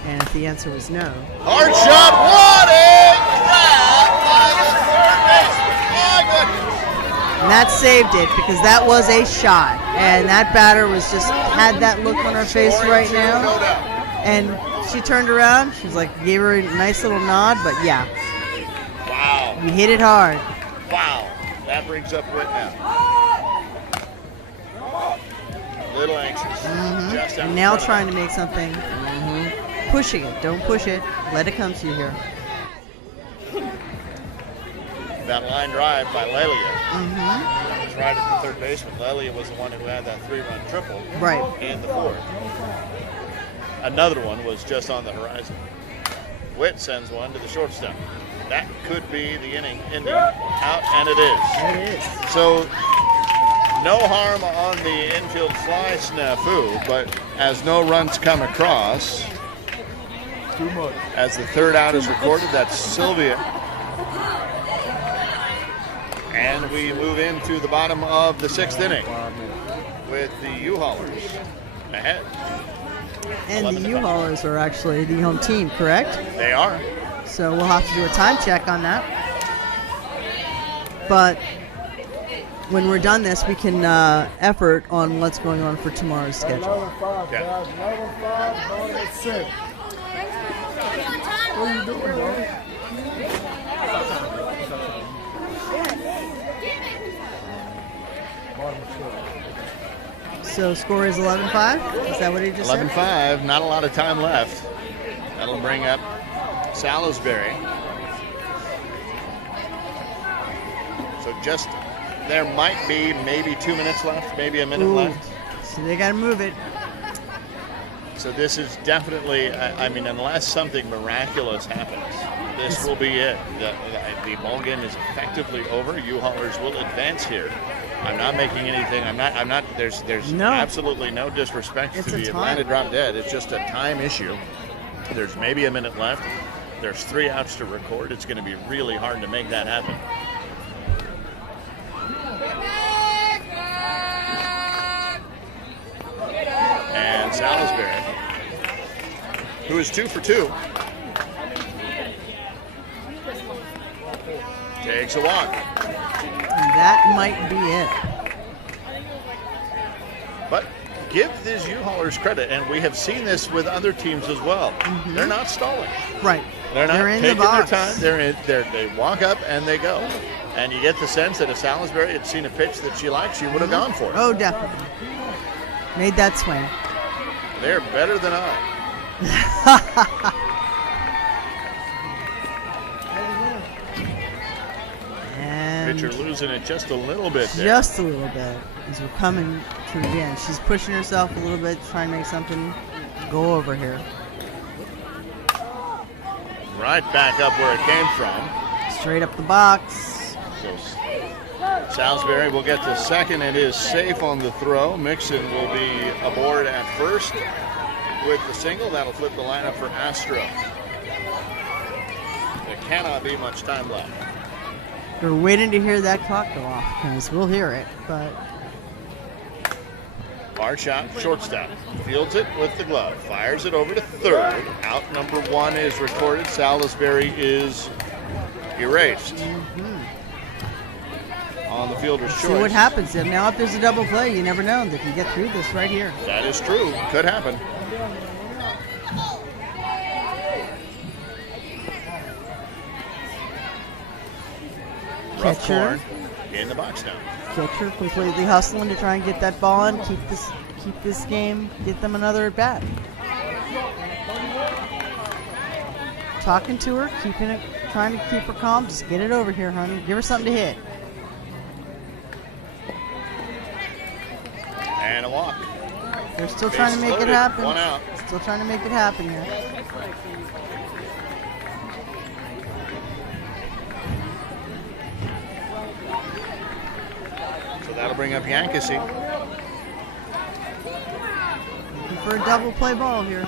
And if the answer was no, Hard shot, what a grab by the third baseman. My goodness. and that saved it because that was a shot, and that batter was just had that look on her face right No now, doubt. and she turned around. She's like gave her a nice little nod, but yeah, Wow. you hit it hard. Wow. That brings up Whit now. A little anxious. Just out And in now front of trying to make something, pushing it. Don't push it. Let it come to you here. that line drive by Lelia. It was right at the third baseman. Lelia was the one who had that 3-run triple Right. in the fourth. Another one was just on the horizon. Whit sends one to the shortstop. That could be the inning ending. Out, and it is. It is. So, no harm on the infield fly snafu, but as no runs come across, as the third out is recorded, that's Sylvia. And we move into the bottom of the sixth inning with the U-Haulers ahead. And 11 the to 5. U-Haulers are actually the home team, correct? They are. So we'll have to do a time check on that. But when we're done this, we can effort on what's going on for tomorrow's schedule. 11-5, Yeah. guys. 11-5, bottom at 6. What are you doing, bro? Bottom of 6. So score is 11-5? Is that what he just said? 11-5, not a lot of time left. That'll bring up Salisbury. So just, there might be maybe 2 minutes left, maybe a minute Ooh. left. So they got to move it. So this is definitely, I mean, unless something miraculous happens, this will be it. The ball game is effectively over. U-Haulers will advance here. I'm not making anything, I'm not, there's No. absolutely no disrespect It's to a the time. Atlanta Drop Dead. It's just a time issue. There's maybe a minute left. There's 3 outs to record. It's going to be really hard to make that happen. And Salisbury, who is 2 for 2, takes a walk. That might be it. But give these U-Haulers credit, and we have seen this with other teams as well. They're not stalling. Right. They're not in the taking their box. time. They walk up and they go. And you get the sense that if Salisbury had seen a pitch that she liked, she would have gone for it. Oh, definitely. Made that swing. They're better than I. And Pitcher losing it just a little bit there. just a little bit as we're coming to the end. She's pushing herself a little bit, trying to make something go over here. Right back up where it came from. Straight up the box. So Salisbury will get to second. It is safe on the throw. Mixon will be aboard at first with the single. That'll flip the lineup for Astro. There cannot be much time left. We're waiting to hear that clock go off because we'll hear it, but Hard shot, shortstop. Fields it with the glove. Fires it over to third. Out number 1 is recorded. Salisbury is erased. on the fielder's choice. See what happens. And now if there's a double play, you never know. They can get through this right here. That is true. Could happen. Rough Catcher. corn in the box now. Catcher completely hustling to try and get that ball in, keep this game, get them another at bat. Talking to her, trying to keep her calm. Just get it over here, honey. Give her something to hit. And a walk. They're still trying to make it loaded. happen. 1 out. Still trying to make it happen here. So that'll bring up Yankasi. Looking for a double play ball here.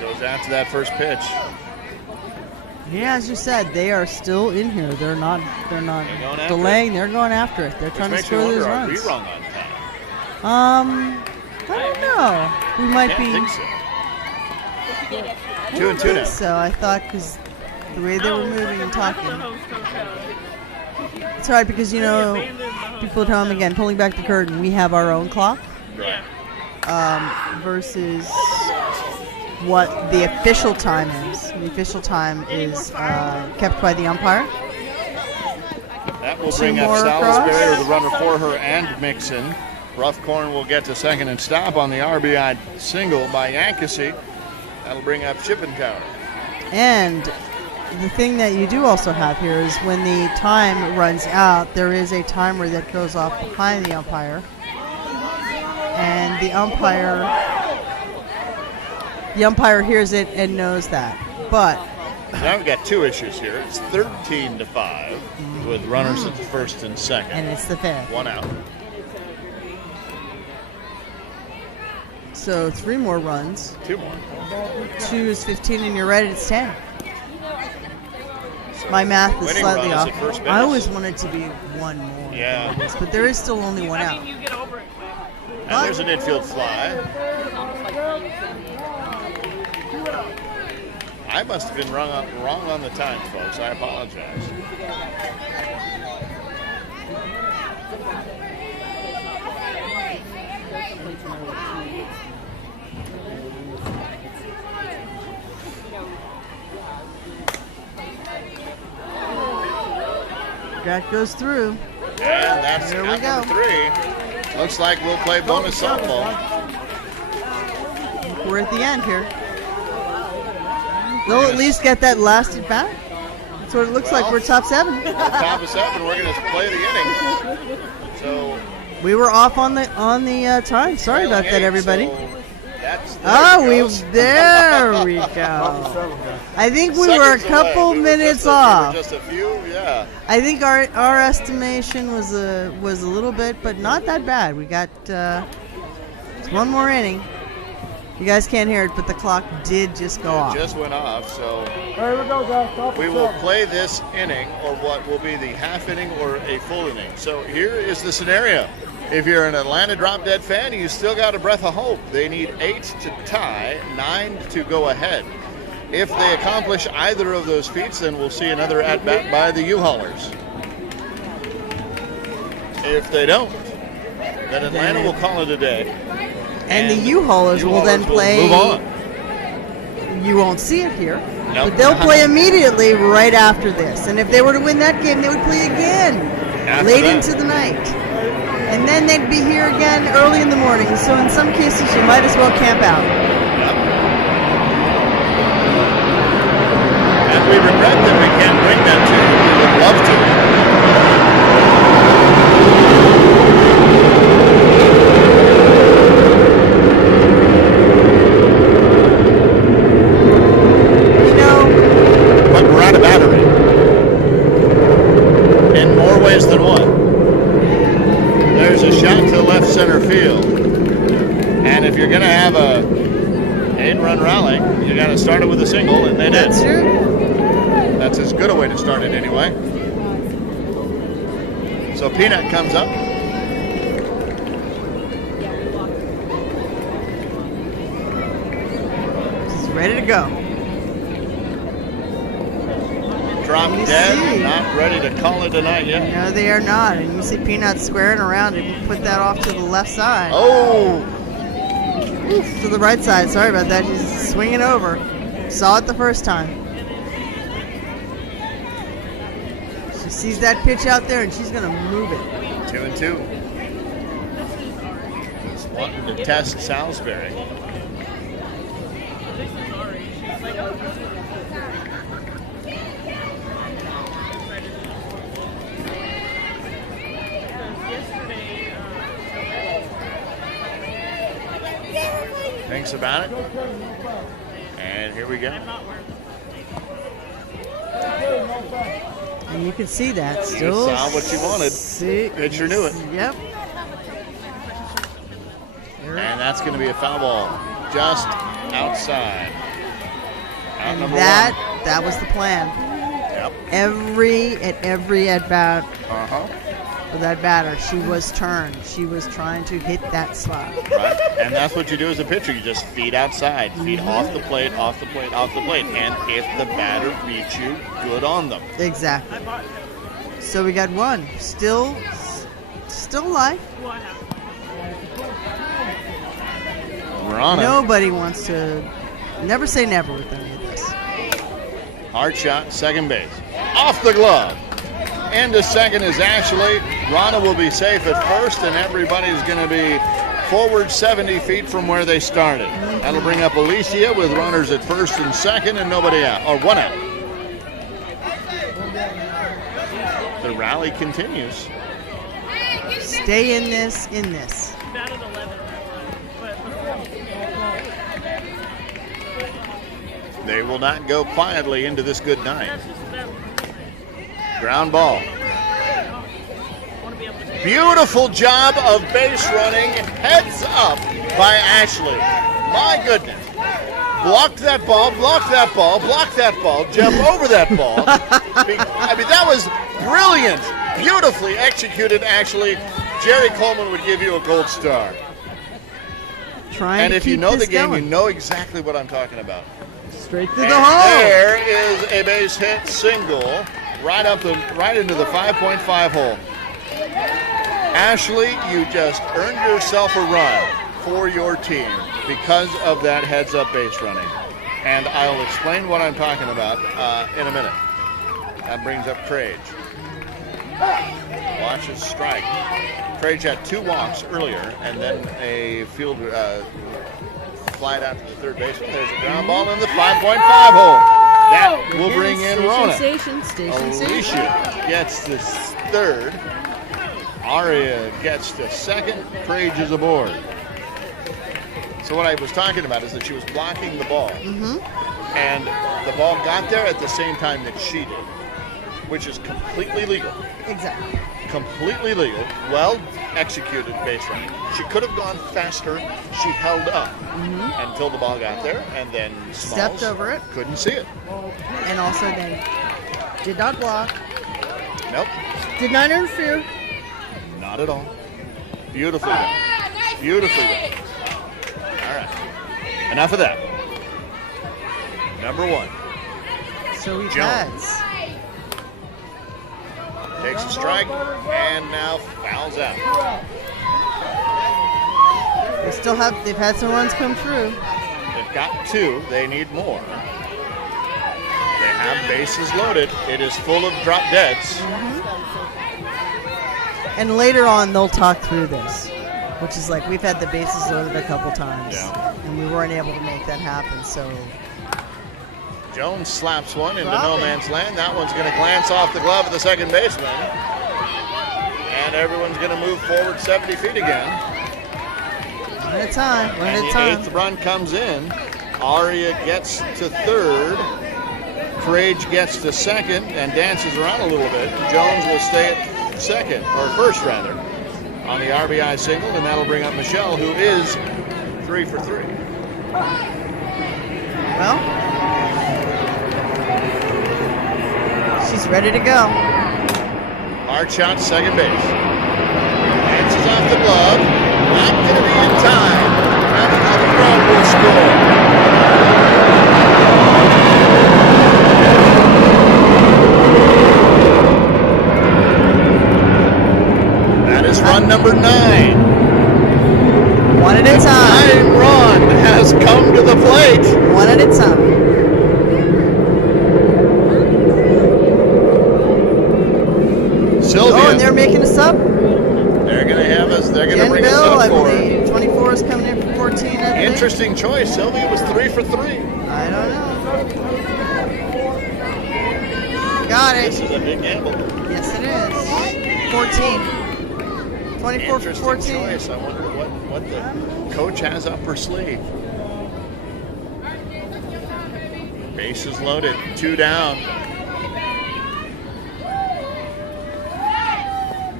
Goes after that first pitch. Yeah, as you said, they are still in here. They're not going after delaying. They're going after it. They're trying to Which makes me score these wonder, are we runs. wrong on time? I don't know. We might Can't be. think so. I 2 don't and 2 think now. So I thought because the way they were moving and talking. It's hard because people at home again pulling back the curtain. We have our own clock. Right. Versus what the official time is. The official time is kept by the umpire. That will 2 bring up more Salisbury, across. or the runner for her, and Mixon. Rough corn will get to second and stop on the RBI single by Yankasi. That'll bring up Chippendale. And the thing that you do also have here is when the time runs out, there is a timer that goes off behind the umpire. And the umpire hears it and knows that. But Now we've got 2 issues here. It's 13-5 with runners at first and second. and it's the fifth. 1 out. So 3 more runs. 2 more. 2 is 15 and you're right, it's 10. My math is Winning slightly run is off. at first base. I always wanted to be 1 more. Yeah. But there is still only 1 out. And there's an infield fly. I must have been wrong on the time, folks. I apologize. That goes through. And that's There we out go. number 3. Looks like we'll play bonus softball. We're at the end here. They'll at least get that last at bat. That's what it looks like. We're top 7. Top of 7. We're going to play the inning. So We were off on the time. Sorry about that, everybody. There we go. I think we were a couple minutes off. Just a few, yeah. I think our estimation was a little bit, but not that bad. We got it's 1 more inning. You guys can't hear it, but the clock did just go off. It just went off, so Here we go, guys. we will play this inning, or what will be the half inning or a full inning. So here is the scenario. If you're an Atlanta Drop Dead fan, you still got a breath of hope. They need 8 to tie, 9 to go ahead. If they accomplish either of those feats, then we'll see another at-bat by the U-Haulers. If they don't, then Atlanta will call it a day. And the U-Haulers will then play. Move on. You won't see it here, Nope. but they'll play immediately right after this. And if they were to win that game, they would play again After late that. into the night. And then they'd be here again early in the morning. So in some cases, you might as well camp out. And we regret that we can't bring that to you. We would love to. But we're out of battery. In more ways than one. There's a shot to left center field. And if you're going to have a 8-run rally, you got to start it with a single, and they did. That's true. That's as good a way to start it anyway. So Peanut comes up. He's ready to go. drop You dead. see. Not ready to call it a night yet. No, they are not. And you see Peanut squaring around and put that off to the left side. Oh, To the right side. Sorry about that. She's swinging over. Saw it the first time. She sees that pitch out there and she's going to move it. 2-2. Just wanting to test Salisbury. Thinks about it. And here we go. And you can see that You still. saw what you wanted. See, Pitcher knew it. Yep. And that's going to be a foul ball just outside. Out number That was the plan. one. Yep. Every at bat Uh-huh. for that batter, she was turned. She was trying to hit that slot. Right. And that's what you do as a pitcher. You just feed outside. Feed off the plate, off the plate, off the plate. And if the batter beats you, good on them. Exactly. So we got one. Still alive. We're on it. Nobody wants to. Never say never with any of this. Hard shot, second base. Off the glove. Into second is Ashley. Rana will be safe at first, and everybody's going to be forward 70 feet from where they started. That'll bring up Alicia with runners at first and second and nobody out, or one out. The rally continues. Stay in this. They will not go quietly into this good night. Ground ball. Beautiful job of base running, heads up by Ashley. My goodness. Blocked that ball, blocked that ball, blocked that ball, jump over that ball. I mean, that was brilliant. Beautifully executed, Ashley. Jerry Coleman would give you a gold star. Trying And to if you keep know the this game, going. you know exactly what I'm talking about. Straight through And the hole. there is a base hit single right into the 5.5 hole. Ashley, you just earned yourself a run for your team because of that heads-up base running. And I'll explain what I'm talking about in a minute. That brings up Crage. Watch his strike. Crage had 2 walks earlier and then a field flight out to the third baseman. There's a ground ball in the 5.5 hole. That will bring in Rona. Station. Alicia gets the third. Aria gets the second. Crage is aboard. So what I was talking about is that she was blocking the ball. And the ball got there at the same time that she did, which is completely legal. Exactly. Completely legal. Well executed base running. She could have gone faster. She held up until the ball got there, and then Smalls Stepped over it. couldn't see it. And also they did not block. Nope. Did not interfere. Not at all. Beautifully done. Beautifully done. All right. Enough of that. Number 1. So he Jones. has. Takes a strike and now fouls out. They've had some runs come through. They've got 2. They need more. They have bases loaded. It is full of drop deads. And later on, they'll talk through this, which is like we've had the bases loaded a couple times, Yeah. and we weren't able to make that happen. So Jones slaps one into Dropping. no man's land. That one's going to glance off the glove of the second baseman. And everyone's going to move forward 70 feet again. one at a time. And the 8th run comes in. Aria gets to third. Crage gets to second and dances around a little bit. Jones will stay at second, or first rather, on the RBI single, and that'll bring up Michelle, who is 3 for 3. Well, she's ready to go. Hard shot, second base. Dances off the glove. Not going to be in time. And another run will score. number 9. One at a time. Time run has come to the plate. One at a time. Sylvia. Oh, and they're making us up. They're going to have us. They're going to bring us Bill, up I for. believe. 24 is coming in for 14. I think. Interesting choice. Sylvia was 3 for 3. I don't know. Got This it. is a big gamble. Yes, it is. 14. 24 for Interesting 14. choice. I wonder what the coach has up her sleeve. Bases loaded. 2 down.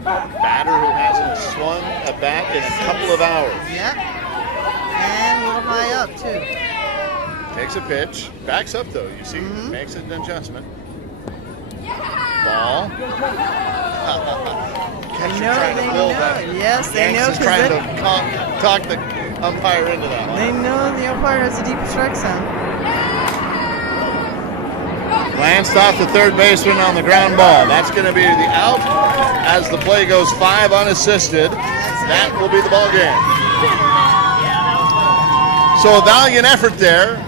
Batter who hasn't swung a bat in a couple of hours. Yep. And a little high up, too. Takes a pitch. Backs up, though. You see, makes an adjustment. Ball. Catcher trying to build that. Yes, they know. Yanks is trying to talk the umpire into that one. They know the umpire has a deeper strike zone. Glanced off the third baseman on the ground ball. That's going to be the out as the play goes 5 unassisted. That will be the ball game. So a valiant effort there.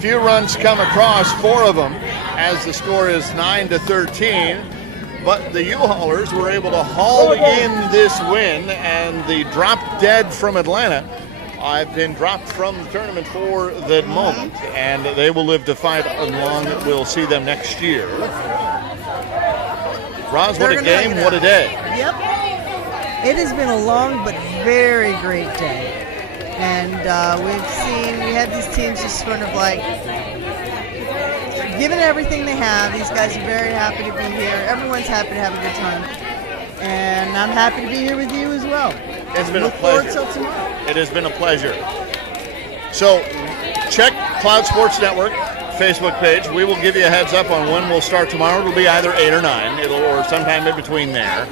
Few runs come across, 4 of them, as the score is 9-13. But the U-Haulers were able to haul in this win, and the drop dead from Atlanta have been dropped from the tournament for the moment, and they will live to fight along. We'll see them next year. Roz, what a game, what a day. Yep. It has been a long but very great day. And we had these teams just sort of like giving everything they have. These guys are very happy to be here. Everyone's happy to have a good time. And I'm happy to be here with you as well. It's been Look a pleasure. forward till tomorrow. It has been a pleasure. So check Cloud Sports Network Facebook page. We will give you a heads up on when we'll start tomorrow. It'll be either 8 or 9, or sometime in between there.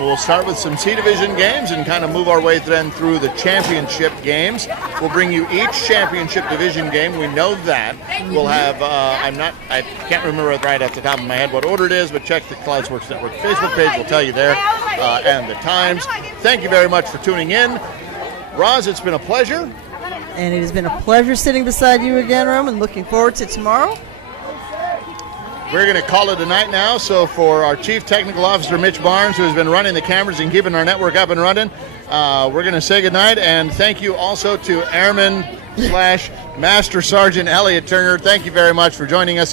We'll start with some C Division games and kind of move our way then through the championship games. We'll bring you each championship division game. We know that. We'll have, I can't remember right off the top of my head what order it is, but check the Cloud Sports Network Facebook page. We'll tell you there and the times. Thank you very much for tuning in. Roz, it's been a pleasure. And it has been a pleasure sitting beside you again, Roman. Looking forward to tomorrow. We're going to call it a night now. So for our Chief Technical Officer, Mitch Barnes, who has been running the cameras and keeping our network up and running, we're going to say goodnight. And thank you also to Airman / Master Sergeant Elliot Turner. Thank you very much for joining us.